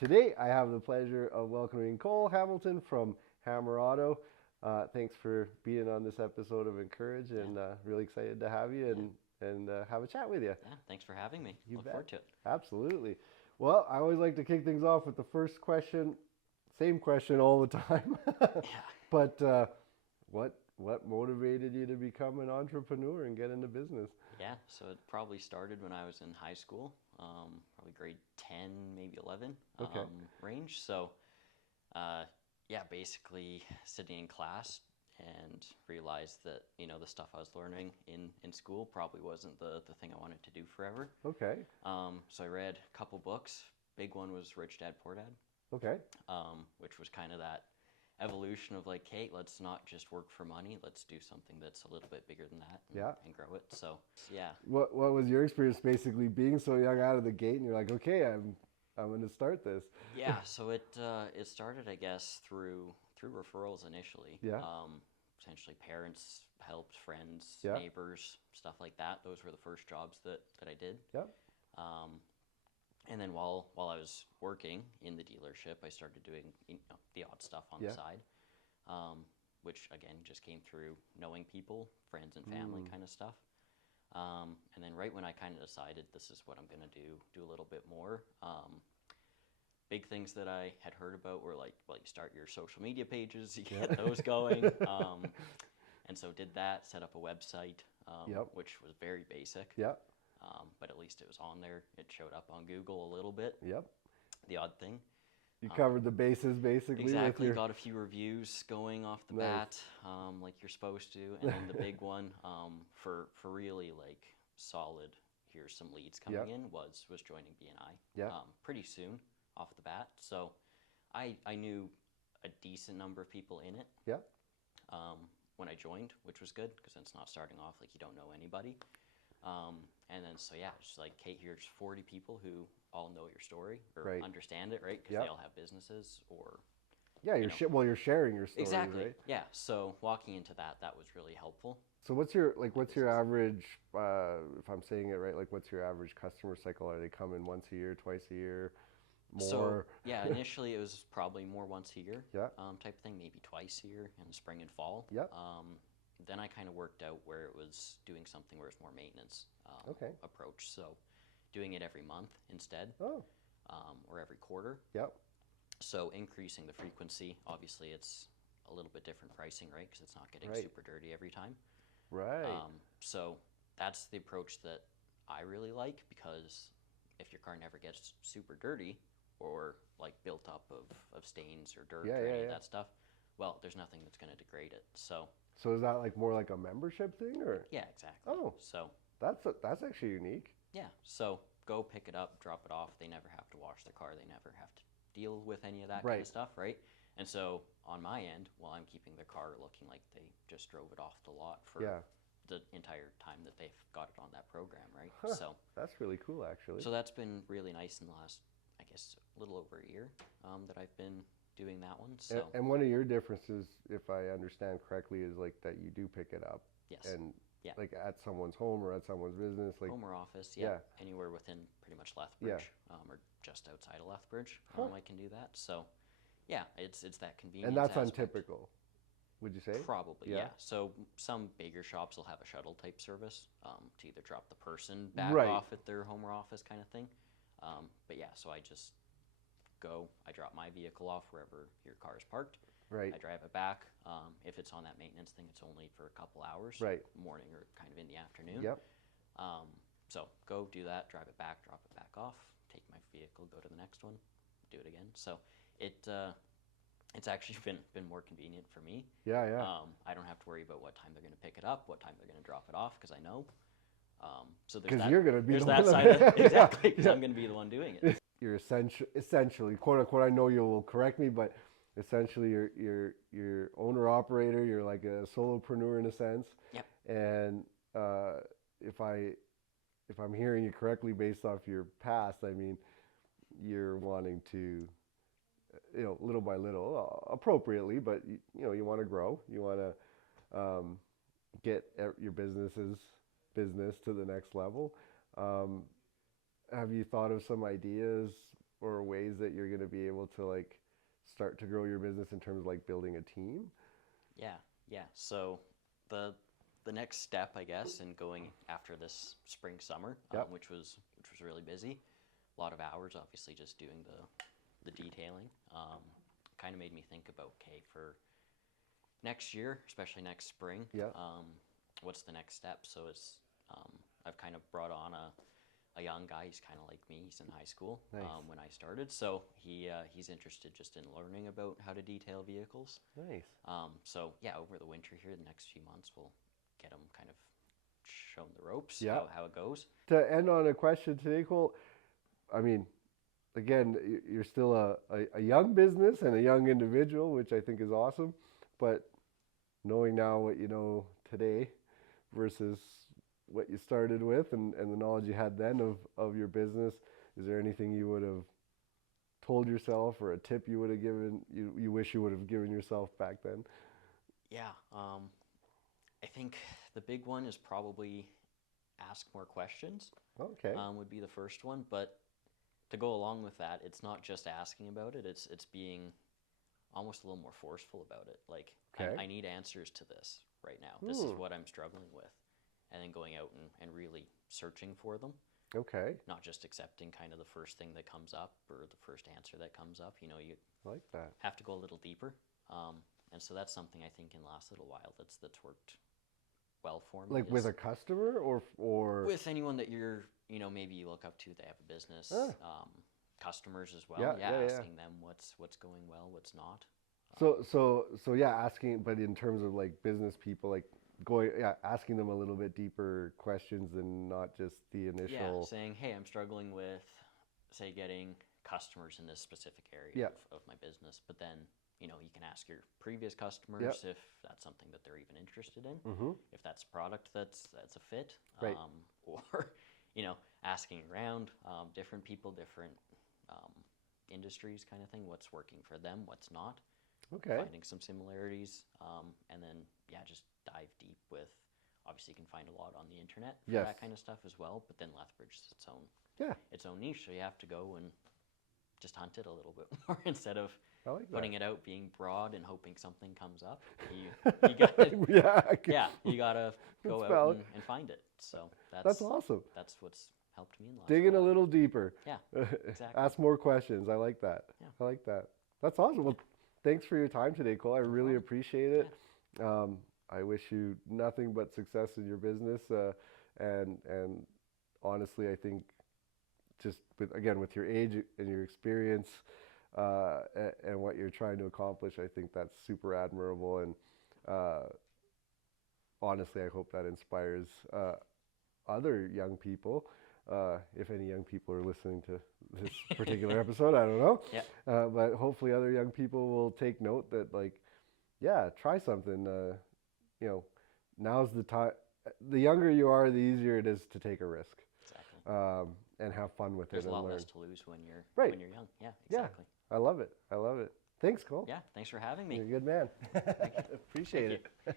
Today, I have the pleasure of welcoming Cole Hamilton from Hammer Auto. Thanks for being on this episode of Encourage, Yeah, and really excited to have you yeah, and have a chat with you. yeah. Thanks for having me. You Look bet. forward to it. Absolutely. Well, I always like to kick things off with the first question. Same question all the time. Yeah, But what motivated you to become an entrepreneur and get into business? yeah. So it probably started when I was in high school, probably grade 10, maybe 11 Okay. range. So, uh, yeah, basically sitting in class and realized that, the stuff I was learning in school probably wasn't the thing I wanted to do forever. Okay. So I read a couple books. Big one was Rich Dad Poor Dad, Okay. which was kind of that evolution of like, hey, let's not just work for money. Let's do something that's a little bit bigger than that Yeah. and grow it. So yeah, What was your experience basically being so young out of the gate and you're like, okay, I'm going to start this. yeah. So it started, I guess, through referrals initially. Yeah. Essentially, parents helped, friends, Yeah. neighbors, stuff like that. Those were the first jobs that I did. Yeah. And then while I was working in the dealership, I started doing the odd stuff on the Yeah. side, which again just came through knowing people, friends and family kind of stuff. And then right when I kind of decided this is what I'm gonna do a little bit more. Big things that I had heard about were like, well, you start your social media pages, you Yeah. get those going. And so did that, set up a website, Yep. which was very basic. Yeah. But at least it was on there. It showed up on Google a little bit, Yep. the odd thing. You covered the bases basically with Exactly, your got a few reviews going off the nice. bat, like you're supposed to. And then the big one, for really like solid, here's some leads coming Yeah. in, was joining BNI Yeah. pretty soon off the bat. So I knew a decent number of people in it Yeah. when I joined, which was good because it's not starting off like you don't know anybody. And then so yeah, just like, Kate, here's 40 people who all know your story or Right. understand it, right? Because Yeah. they all have businesses or Yeah, you know. you're sharing your stories, Exactly. right? Yeah. So walking into that was really helpful. So what's your Business. average if I'm saying it right, like what's your average customer cycle? Are they coming once a year, twice a year, So more? yeah, initially it was probably more once a year Yeah. type of thing, maybe twice a year in the spring and fall. Yeah. Then I kind of worked out where it was doing something where it's more maintenance Okay. approach. So doing it every month instead, Oh. or every quarter. Yep. So increasing the frequency, obviously it's a little bit different pricing, right? Because it's not getting Right. super dirty every time. Right. So that's the approach that I really like because if your car never gets super dirty or like built up of stains or dirt Yeah, or yeah, any of yeah. that stuff, well, there's nothing that's going to degrade it. So So is that like more like a membership thing or? yeah, exactly. Oh, So that's actually unique. yeah, so go pick it up, drop it off. They never have to wash their car. They never have to deal with any of that kind Right. of stuff, right? And so on my end, well, I'm keeping their car looking like they just drove it off the lot for Yeah. the entire time that they've got it on that program, right? Huh. That's really cool actually. So that's been really nice in the last, I guess, a little over a year that I've been doing that one. So And one of your differences, if I understand correctly, is like that you do pick it up yes, and yeah, like at someone's home or at someone's business, like home or office, yeah. yeah, anywhere within pretty much Lethbridge, or just outside of Lethbridge, Huh. I can do that. So yeah, it's that convenience And that's aspect. untypical, would you say? Probably, Yeah. yeah. So some bigger shops will have a shuttle type service to either drop the person back Right. off at their home or office kind of thing. But yeah, so I just I drop my vehicle off wherever your car is parked. Right. I drive it back. If it's on that maintenance thing, it's only for a couple hours, Right. morning or kind of in the afternoon. Yep. So go do that, drive it back, drop it back off, take my vehicle, go to the next one, do it again. So it's actually been more convenient for me. Yeah, yeah. I don't have to worry about what time they're going to pick it up, what time they're going to drop it off, because I know. So there's 'Cause that. you're gonna be there's the that one side of that- it. Exactly, because Yeah. I'm going to be the one doing it. You're essentially, quote unquote, I know you will correct me, but essentially you're owner operator, you're like a solopreneur in a sense. Yep. And if I'm hearing you correctly based off your past, I mean, you're wanting to, little by little, appropriately, but you want to grow, you want to get your business to the next level. Have you thought of some ideas or ways that you're going to be able to like start to grow your business in terms of like building a team? Yeah. So the next step, I guess, in going after this spring summer, Yep. which was really busy, a lot of hours, obviously, just doing the detailing. Kind of made me think about, okay, for next year, especially next spring, Yeah. what's the next step? So I've kind of brought on a young guy. He's kind of like me. He's in high school Nice. when I started. So he's interested just in learning about how to detail vehicles. Nice. So yeah, over the winter here, the next few months, we'll get him kind of shown the ropes, Yeah. how it goes. To end on a question today, Cole, I mean, again, you're still a young business and a young individual, which I think is awesome. But knowing now what you know today versus what you started with and the knowledge you had then of your business, is there anything you would have told yourself or a tip you would have given, you wish you would have given yourself back then? Yeah, I think the big one is probably ask more questions. Okay. Would be the first one, but to go along with that, it's not just asking about it. It's being almost a little more forceful about it. Like, Okay. I need answers to this right now. This is what I'm struggling with. And then going out and really searching for them, Okay. not just accepting kind of the first thing that comes up or the first answer that comes up. You know, you I like that. have to go a little deeper. And so that's something I think in the last little while that's worked well for me. Like with is a customer or with anyone that you're, maybe you look up to, they have a business, customers as well. Yeah, yeah. Asking them what's going well, what's not. So yeah, asking, but in terms of like business people, like asking them a little bit deeper questions and not just the initial. Yeah, saying, hey, I'm struggling with, say, getting customers in this specific area Yeah. of my business. But then, you can ask your previous customers if that's something that they're even interested in, if that's a product that's a fit, Right. or, asking around different people, different industries kind of thing, what's working for them, what's not. Okay. Finding some similarities, and then just dive deep with. Obviously, you can find a lot on the internet for Yes. that kind of stuff as well. But then Lethbridge is Yeah. its own niche, so you have to go and just hunt it a little bit more instead of I like that. putting it out, being broad and hoping something comes up. You gotta you gotta go That's out valid. and find it. So That's awesome. That's what's helped me in the last Digging a while. little deeper. Yeah, exactly. Ask more questions. I like that. Yeah. I like that. That's awesome. Well, thanks for your time today, Cole. I really appreciate it. I wish you nothing but success in your business. And honestly, I think just with your age and your experience and what you're trying to accomplish, I think that's super admirable. And honestly, I hope that inspires other young people. If any young people are listening to this particular episode, I don't know. Yeah. But hopefully other young people will take note that try something. Now's the time. The younger you are, the easier it is to take a risk. Exactly. And have fun with There's it. a lot and learn. less to lose when you're Right. when you're young. Yeah, exactly. I love it. Thanks, Cole. Yeah, thanks for having me. You're a good man. Appreciate Thank it.